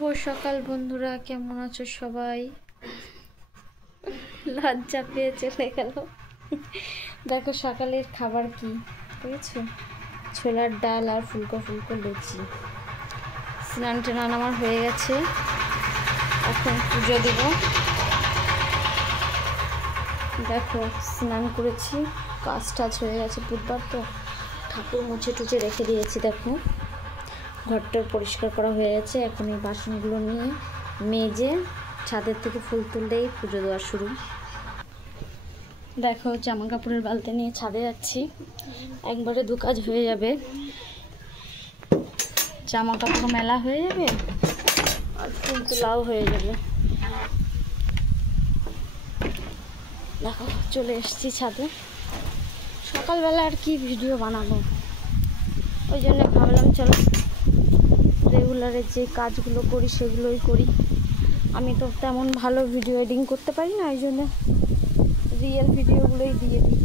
শুভ সকাল বন্ধুরা, কেমন আছো সবাই? লজ্জা পেয়ে চলে গেল। দেখো সকালের খাবার কি বুঝেছো, ছোলার ডাল আর ফুলকো ফুলকো লুচি। স্নান টান আমার হয়ে গেছে, এখন পুজো দেব। দেখো স্নান করেছি, কাজ টাজ হয়ে গেছে, বুধবার তো ঠাকুর মুছে টুচে রেখে দিয়েছি। দেখো ঘরটা পরিষ্কার করা হয়ে গেছে। এখন এই বাসনগুলো নিয়ে মেজে ছাদের থেকে ফুল তুললেই পুজো দেওয়া শুরু। দেখো জামা কাপড়ের বালতি নিয়ে ছাদে যাচ্ছি, একবারে দু কাজ হয়ে যাবে। জামা কাপড় মেলা হয়ে যাবে আর ফুল তোলাও হয়ে যাবে। দেখো চলে এসেছি ছাদে। সকালবেলা আর কি ভিডিও বানাবো, ওই জন্য ভাবলাম চলো রেগুলারের যে কাজগুলো করি সেগুলোই করি। আমি তো তেমন ভালো ভিডিও এডিটিং করতে পারি না, ওই জন্য রিয়েল ভিডিওগুলোই দিয়ে দিই।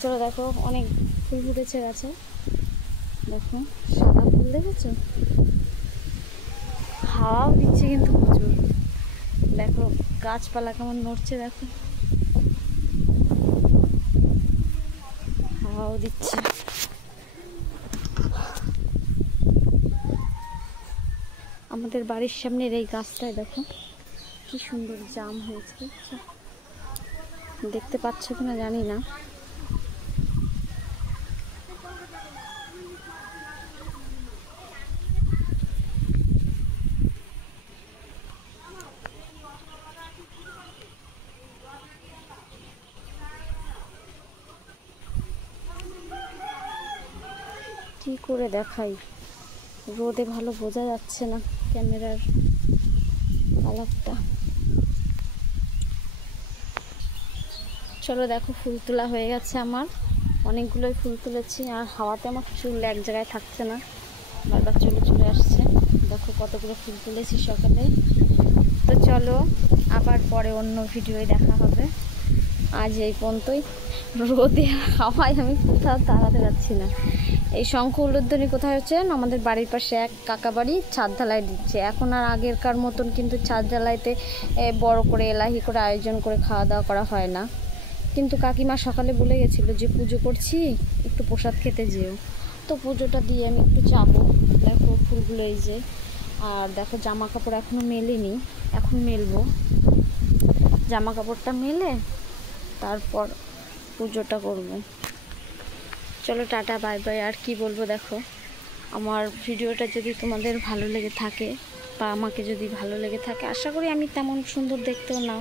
চলো দেখো অনেক ফুল ফুটেছে গাছে, দেখো সাদা ফুল দেখেছো, হাওয়াও দিচ্ছে কিন্তু প্রচুর। দেখো গাছপালা কেমন নড়ছে, দেখো হাওয়াও দিচ্ছে। আমাদের বাড়ির সামনের এই গাছটায় দেখো কি সুন্দর জাম হয়েছে, দেখতে পাচ্ছ কিনা জানি না। কি করে দেখাই, রোদে ভালো বোঝা যাচ্ছে না ক্যামেরার কালারটা। চলো দেখো ফুল তোলা হয়ে গেছে আমার, অনেকগুলোই ফুল তুলেছি। আর হাওয়াতে আমার চুল এক জায়গায় থাকছে না, বারবার চলে আসছে। দেখো কতগুলো ফুল তুলেছি সকালে। তো চলো আবার পরে অন্য ভিডিওয় দেখা হবে। আজ এই পর্যন্তই। রোদে হাওয়ায় আমি কোথাও দাঁড়াতে পারছি না। এই শঙ্খ উলুধ্বনি কোথায় হচ্ছে, আমাদের বাড়ির পাশে এক কাকা বাড়ি ছাদ ঢালাই দিচ্ছে। এখন আর আগেরকার মতন কিন্তু ছাদ ঢালাইতে বড় করে এলাহি করে আয়োজন করে খাওয়া দাওয়া করা হয় না। কিন্তু কাকিমা সকালে বলে গেছিলো যে পুজো করছি, একটু প্রসাদ খেতে যেও। তো পুজোটা দিয়ে আমি একটু যাবো। দেখো ফুলগুলো এই যে, আর দেখো জামা কাপড় এখনও মেলেনি, এখন মেলবো। জামা কাপড়টা মেলে তারপর পুজোটা করব। চলো টাটা বাই বাই। আর কি বলবো, দেখো আমার ভিডিওটা যদি তোমাদের ভালো লেগে থাকে বা আমাকে যদি ভালো লেগে থাকে, আশা করি আমি তেমন সুন্দর দেখতেও না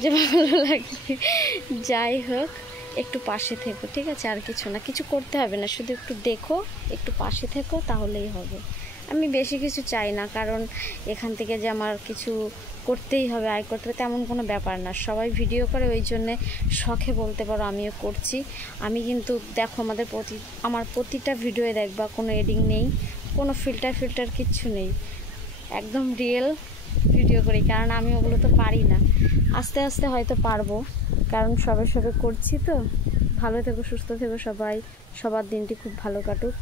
যে ভালো লাগবে। যাই হোক একটু পাশে থেকো, ঠিক আছে? আর কিছু না, কিছু করতে হবে না, শুধু একটু দেখো, একটু পাশে থেকো, তাহলেই হবে। আমি বেশি কিছু চাই না, কারণ এখান থেকে যে আমার কিছু করতেই হবে, আয় করতে হবে তেমন কোনো ব্যাপার না। সবাই ভিডিও করে, ওই জন্যে শখে বলতে পারো আমিও করছি। আমি কিন্তু দেখো আমার প্রতিটা ভিডিওয়ে দেখবা কোনো এডিং নেই, কোনো ফিল্টার কিচ্ছু নেই, একদম রিয়েল ভিডিও করি। কারণ আমি ওগুলো তো পারি না, আস্তে আস্তে হয়তো পারবো, কারণ সবে করছি তো। ভালো থেকো, সুস্থ থেকো সবাই, সবার দিনটি খুব ভালো কাটুক।